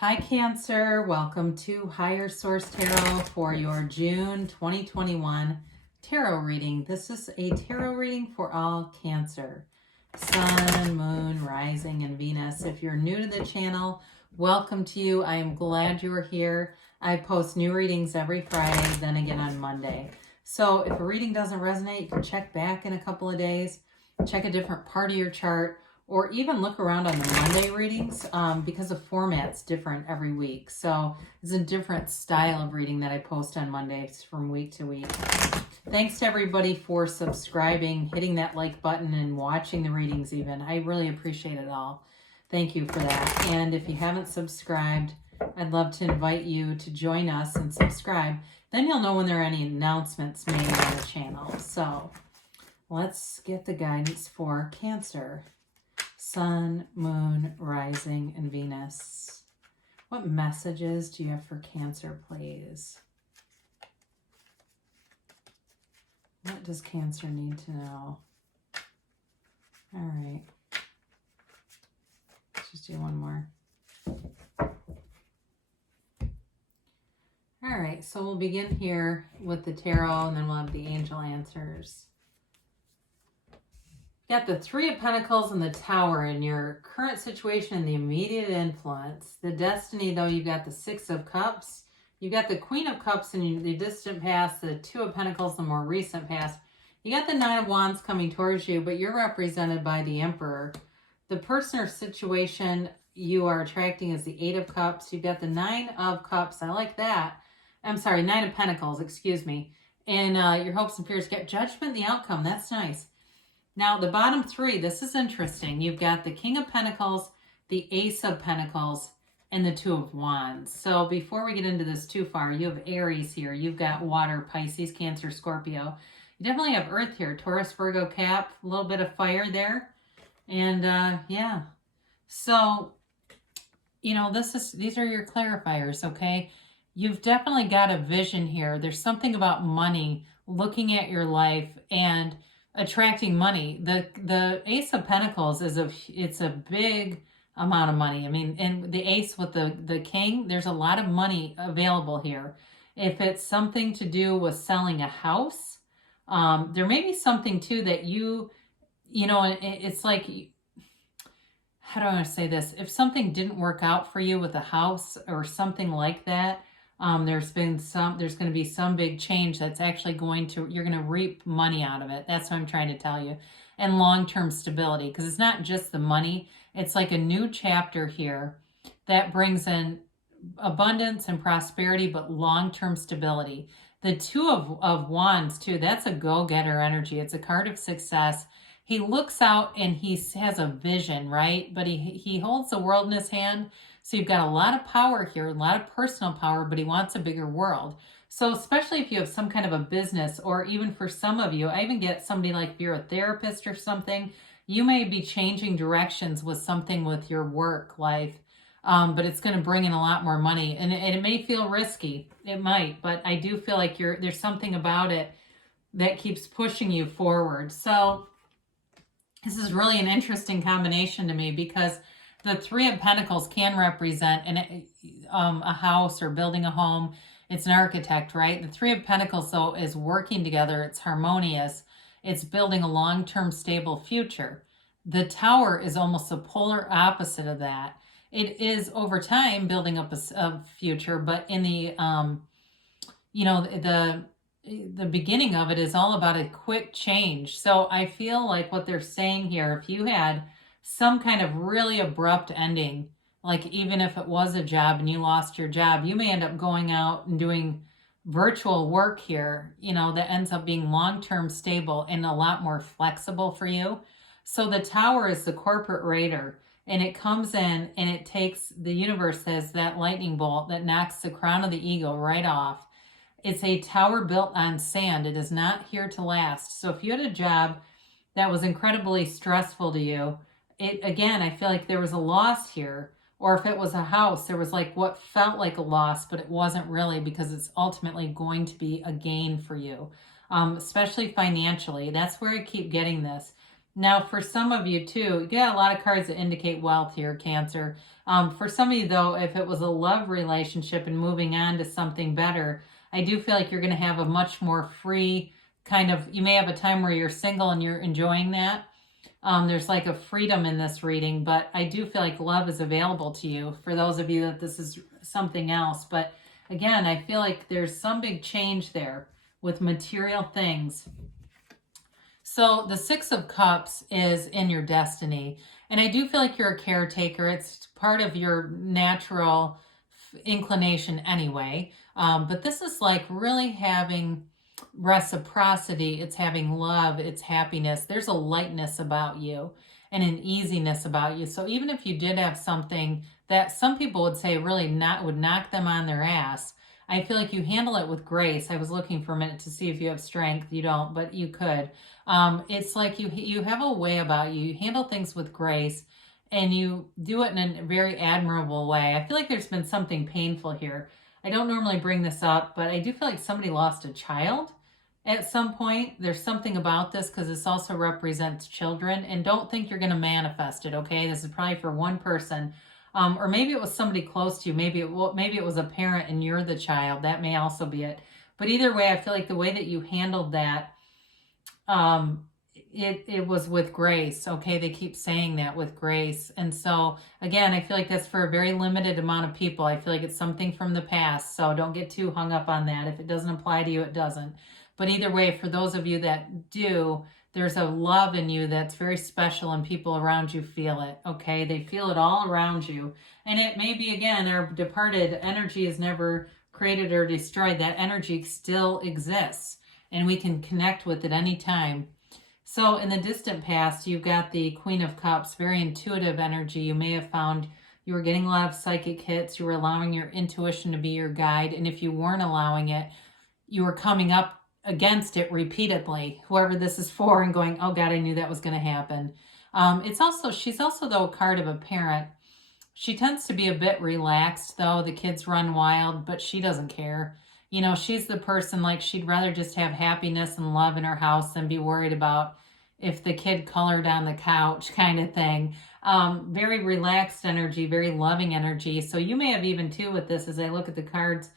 Hi Cancer, welcome to Higher Source Tarot for your June 2021 tarot reading. This is a tarot reading for all Cancer, Sun, Moon, Rising, and Venus. If you're new to the channel, welcome to you. I am glad you are here. I post new readings every Friday, then again on Monday. So if a reading doesn't resonate, you can check back in a couple of days, check a different part of your chart, or even look around on the Monday readings because the format's different every week. So it's a different style of reading that I post on Mondays from week to week. Thanks to everybody for subscribing, hitting that like button, and watching the readings even. I really appreciate it all. Thank you for that. And if you haven't subscribed, I'd love to invite you to join us and subscribe. Then you'll know when there are any announcements made on the channel. So let's get the guidance for Cancer. Sun, Moon, Rising, and Venus. What messages do you have for Cancer, please? What does Cancer need to know? All right. Let's just do one more. All right, so we'll begin here with the tarot, and then we'll have the angel answers. You got the Three of Pentacles and the Tower in your current situation and the immediate influence. The destiny, though, you've got the Six of Cups. You've got the Queen of Cups in the distant past, the Two of Pentacles, the more recent past. You got the Nine of Wands coming towards you, but you're represented by the Emperor. The person or situation you are attracting is the Eight of Cups. You've got the Nine of Cups. I like that. I'm sorry, Nine of Pentacles, excuse me. And your hopes and fears get judgment, the outcome. That's nice. Now, the bottom three, this is interesting. You've got the King of Pentacles, the Ace of Pentacles, and the Two of Wands. So before we get into this too far, you have Aries here. You've got water, Pisces, Cancer, Scorpio. You definitely have Earth here, Taurus, Virgo, Cap, a little bit of fire there. And yeah. So, you know, these are your clarifiers, okay? You've definitely got a vision here. There's something about money, looking at your life and attracting money. The Ace of Pentacles it's a big amount of money. I mean, and the Ace with the King, there's a lot of money available here. If it's something to do with selling a house, there may be something too that you know, it's like, how do I want to say this? If something didn't work out for you with a house or something like that, there's going to be some big change that's actually you're going to reap money out of it. That's what I'm trying to tell you. And long-term stability, because it's not just the money. It's like a new chapter here that brings in abundance and prosperity, but long-term stability. The Two of Wands too, that's a go-getter energy. It's a card of success. He looks out and he has a vision, right? But he holds the world in his hand. So you've got a lot of power here, a lot of personal power, but he wants a bigger world. So especially if you have some kind of a business, or even for some of you, I even get somebody like if you're a therapist or something, you may be changing directions with something with your work life, but it's going to bring in a lot more money. And it may feel risky. It might, but I do feel like there's something about it that keeps pushing you forward. So this is really an interesting combination to me, because the Three of Pentacles can represent a house or building a home. It's an architect, right? The Three of Pentacles, though, is working together. It's harmonious. It's building a long-term stable future. The Tower is almost the polar opposite of that. It is, over time, building up a future, but in the, the beginning of it is all about a quick change. So I feel like what they're saying here, if you had some kind of really abrupt ending, like even if it was a job and you lost your job, you may end up going out and doing virtual work here, that ends up being long-term stable and a lot more flexible for you. So the Tower is the corporate raider, and it comes in and it takes, the universe says, that lightning bolt that knocks the crown of the eagle right off. It's a tower built on sand. It is not here to last. So if you had a job that was incredibly stressful to you, again, I feel like there was a loss here. Or if it was a house, there was like what felt like a loss, but it wasn't really, because it's ultimately going to be a gain for you, especially financially. That's where I keep getting this. Now, for some of you too, you got a lot of cards that indicate wealth here, Cancer. For some of you though, if it was a love relationship and moving on to something better, I do feel like you're going to have a much more free kind of, you may have a time where you're single and you're enjoying that. There's like a freedom in this reading, but I do feel like love is available to you for those of you that this is something else. But again, I feel like there's some big change there with material things. So the Six of Cups is in your destiny. And I do feel like you're a caretaker. It's part of your natural inclination anyway. But this is like really having reciprocity. It's having love. It's happiness. There's a lightness about you and an easiness about you. So even if you did have something that some people would say really would knock them on their ass, I feel like you handle it with grace. I was looking for a minute to see if you have strength. You don't, but you could. It's like you have a way about you. You handle things with grace and you do it in a very admirable way. I feel like there's been something painful here. I don't normally bring this up, but I do feel like somebody lost a child at some point. There's something about this because this also represents children, and don't think you're going to manifest it, okay? This is probably for one person. Or maybe it was somebody close to you. Maybe it was a parent and you're the child. That may also be it. But either way, I feel like the way that you handled that, it was with grace. Okay, they keep saying that, with grace. And so again, I feel like that's for a very limited amount of people. I feel like it's something from the past. So don't get too hung up on that. If it doesn't apply to you, it doesn't. But either way, for those of you that do, there's a love in you that's very special and people around you feel it, okay? They feel it all around you. And it may be, again, our departed energy is never created or destroyed. That energy still exists and we can connect with it anytime. So in the distant past, you've got the Queen of Cups, very intuitive energy. You may have found you were getting a lot of psychic hits. You were allowing your intuition to be your guide. And if you weren't allowing it, you were coming up against it repeatedly, whoever this is for, and going, oh God, I knew that was going to happen. She's also though a card of a parent. She tends to be a bit relaxed though. The kids run wild, but she doesn't care. You know, she's the person, like, she'd rather just have happiness and love in her house than be worried about if the kid colored on the couch, kind of thing. Very relaxed energy, very loving energy. So you may have even too with this, as I look at the cards,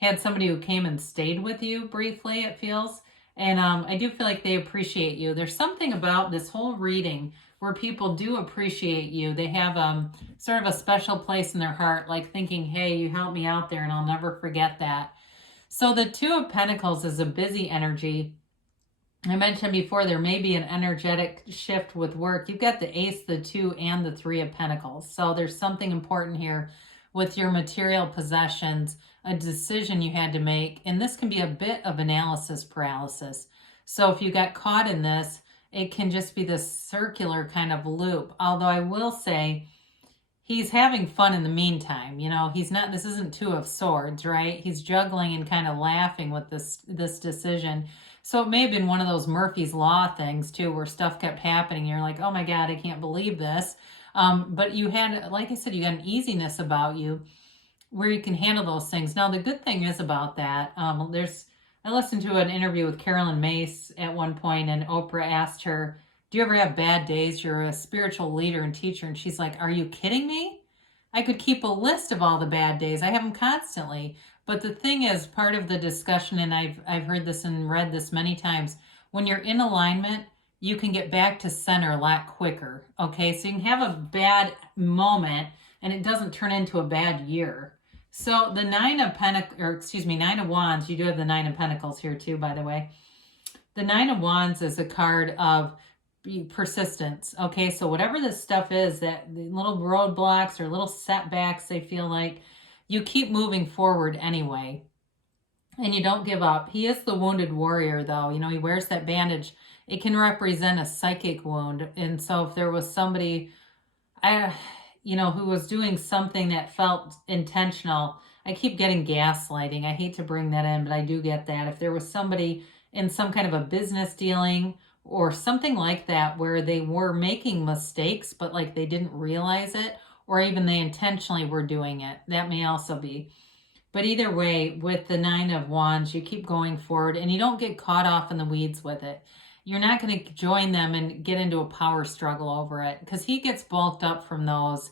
had somebody who came and stayed with you briefly, it feels. And I do feel like they appreciate you. There's something about this whole reading where people do appreciate you. They have sort of a special place in their heart, like thinking, hey, you helped me out there and I'll never forget that. So the Two of Pentacles is a busy energy. I mentioned before, there may be an energetic shift with work. You've got the Ace, the Two, and the Three of Pentacles. So there's something important here with your material possessions, a decision you had to make. And this can be a bit of analysis paralysis. So if you got caught in this, it can just be this circular kind of loop. Although I will say, he's having fun in the meantime. You know, this isn't Two of Swords, right? He's juggling and kind of laughing with this decision. So it may have been one of those Murphy's Law things too, where stuff kept happening. You're like, oh my God, I can't believe this. But you had, like I said, you got an easiness about you where you can handle those things. Now, the good thing is about that, I listened to an interview with Carolyn Mace at one point, and Oprah asked her, do you ever have bad days? You're a spiritual leader and teacher. And she's like, are you kidding me? I could keep a list of all the bad days. I have them constantly. But the thing is, part of the discussion, and I've heard this and read this many times, when you're in alignment, you can get back to center a lot quicker. Okay, so you can have a bad moment and it doesn't turn into a bad year. So the Nine of Wands, you do have the Nine of Pentacles here too, by the way. The Nine of Wands is a card of persistence. Okay, so whatever this stuff is, that little roadblocks or little setbacks, they feel like, you keep moving forward anyway. And you don't give up. He is the wounded warrior though. You know, he wears that bandage. It can represent a psychic wound. And so if there was somebody, who was doing something that felt intentional, I keep getting gaslighting. I hate to bring that in, but I do get that. If there was somebody in some kind of a business dealing or something like that where they were making mistakes, but like they didn't realize it, or even they intentionally were doing it, that may also be. But either way, with the Nine of Wands, you keep going forward and you don't get caught off in the weeds with it. you're not going to join them and get into a power struggle over it, because he gets bulked up from those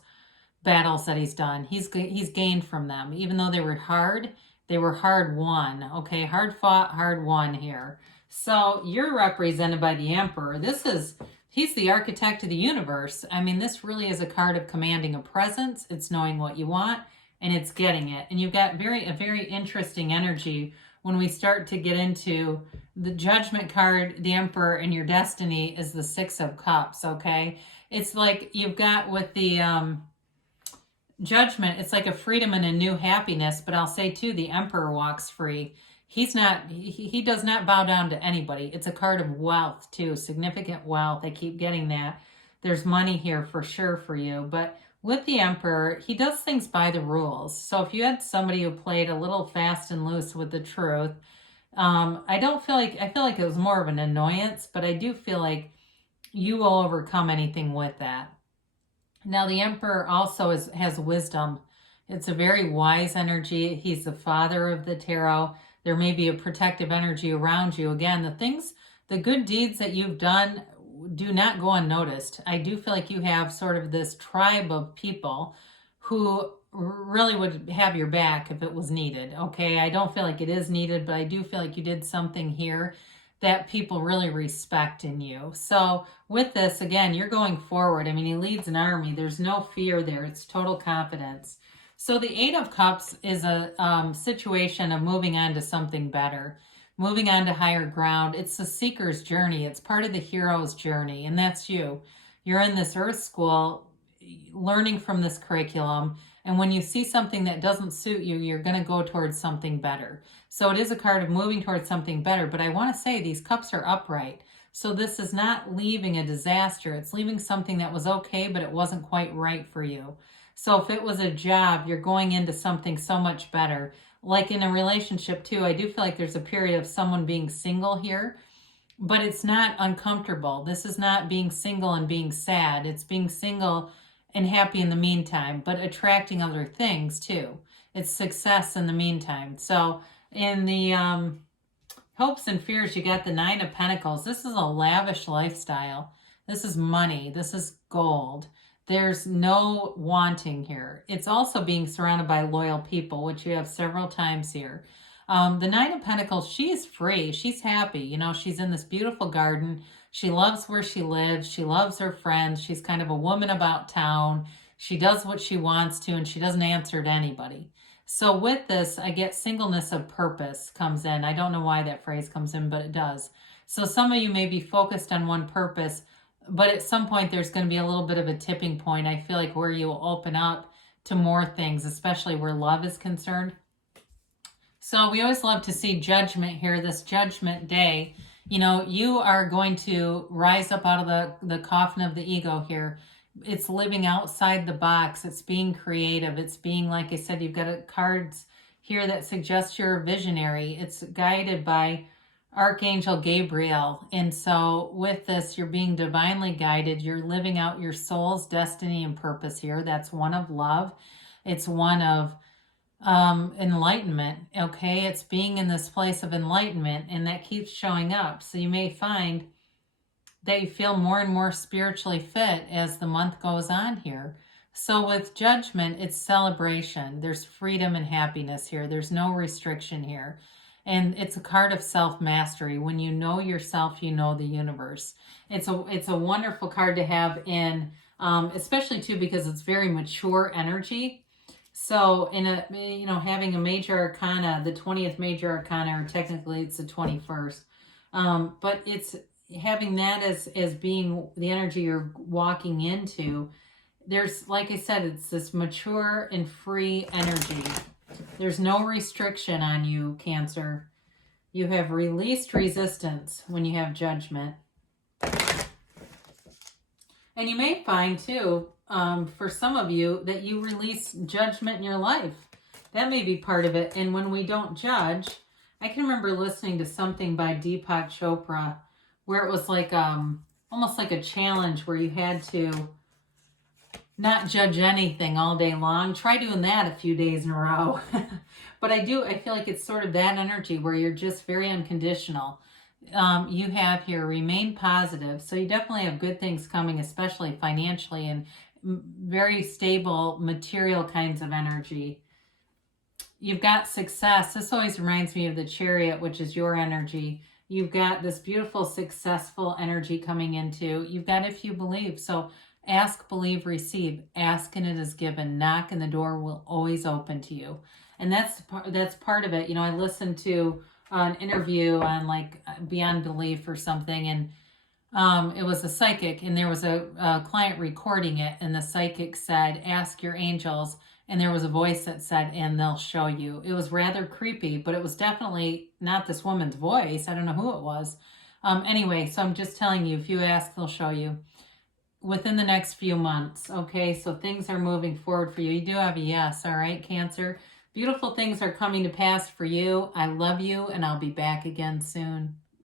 battles that he's done. He's gained from them, even though they were hard. They were hard won. Okay, hard fought, hard won here. So you're represented by the Emperor. He's the architect of the universe. I mean, this really is a card of commanding a presence. It's knowing what you want, and it's getting it. And you've got a very interesting energy when we start to get into the Judgment card. The Emperor, and your destiny is the Six of Cups. Okay, it's like you've got with the Judgment, it's like a freedom and a new happiness. But I'll say too, the Emperor walks free. He does not bow down to anybody. It's a card of wealth too, significant wealth. I keep getting that. There's money here for sure for you. But with the Emperor, he does things by the rules. So if you had somebody who played a little fast and loose with the truth, I feel like it was more of an annoyance, but I do feel like you will overcome anything with that. Now, the Emperor also has wisdom. It's a very wise energy. He's the father of the tarot. There may be a protective energy around you. Again, the good deeds that you've done do not go unnoticed. I do feel like you have sort of this tribe of people who really would have your back if it was needed. Okay, I don't feel like it is needed, but I do feel like you did something here that people really respect in you. So with this, again, you're going forward. I mean, he leads an army. There's no fear there. It's total confidence. So the Eight of Cups is a situation of moving on to something better, moving on to higher ground. It's the seeker's journey. It's part of the hero's journey, and that's you. You're in this earth school learning from this curriculum, and when you see something that doesn't suit you, you're going to go towards something better. So it is a card of moving towards something better, but I want to say these cups are upright. So this is not leaving a disaster. It's leaving something that was okay, but it wasn't quite right for you. So if it was a job, you're going into something so much better. Like in a relationship too, I do feel like there's a period of someone being single here, but it's not uncomfortable. This is not being single and being sad. It's being single and happy in the meantime, but attracting other things too. It's success in the meantime. So in the hopes and fears, you got the Nine of Pentacles. This is a lavish lifestyle. This is money. This is gold. There's no wanting here. It's also being surrounded by loyal people, which you have several times here. The Nine of Pentacles, she's free. She's happy. You know, she's in this beautiful garden. She loves where she lives. She loves her friends. She's kind of a woman about town. She does what she wants to, and she doesn't answer to anybody. So with this, I get singleness of purpose comes in. I don't know why that phrase comes in, but it does. So some of you may be focused on one purpose, but at some point there's going to be a little bit of a tipping point. I feel like where you will open up to more things, especially where love is concerned. So we always love to see judgment here, this judgment day. You know, you are going to rise up out of the coffin of the ego here. It's living outside the box. It's being creative. It's being, like I said, you've got cards here that suggest you're a visionary. It's guided by Archangel Gabriel. And so with this, you're being divinely guided. You're living out your soul's destiny and purpose here. That's one of love. It's one of enlightenment. Okay, it's being in this place of enlightenment, and that keeps showing up. So you may find that you feel more and more spiritually fit as the month goes on here. So with judgment, it's celebration. There's freedom and happiness here. There's no restriction here. And it's a card of self-mastery. When you know yourself, you know the universe. It's a wonderful card to have in, especially too, because it's very mature energy. So in having a major arcana, the 20th major arcana, or technically it's the 21st, but it's having that as being the energy you're walking into. There's, like I said, it's this mature and free energy. There's no restriction on you, Cancer. You have released resistance when you have judgment. And you may find too, for some of you, that you release judgment in your life. That may be part of it. And when we don't judge, I can remember listening to something by Deepak Chopra where it was like almost like a challenge where you had to not judge anything all day long. Try doing that a few days in a row. But I feel like it's sort of that energy where you're just very unconditional. you have here, remain positive. So you definitely have good things coming, especially financially, and very stable material kinds of energy. You've got success. This always reminds me of the Chariot, which is your energy. You've got this beautiful, successful energy coming into. You've got if you believe. So ask, believe, receive. Ask and it is given. Knock and the door will always open to you. And that's part of it. You know, I listened to an interview on like Beyond Belief or something, and it was a psychic, and there was a client recording it, and the psychic said, ask your angels, and there was a voice that said, and they'll show you. It was rather creepy, but it was definitely not this woman's voice. I don't know who it was. Anyway, so I'm just telling you, if you ask, they'll show you within the next few months. Okay, so things are moving forward for you. You do have a yes, all right, Cancer? Beautiful things are coming to pass for you. I love you, and I'll be back again soon.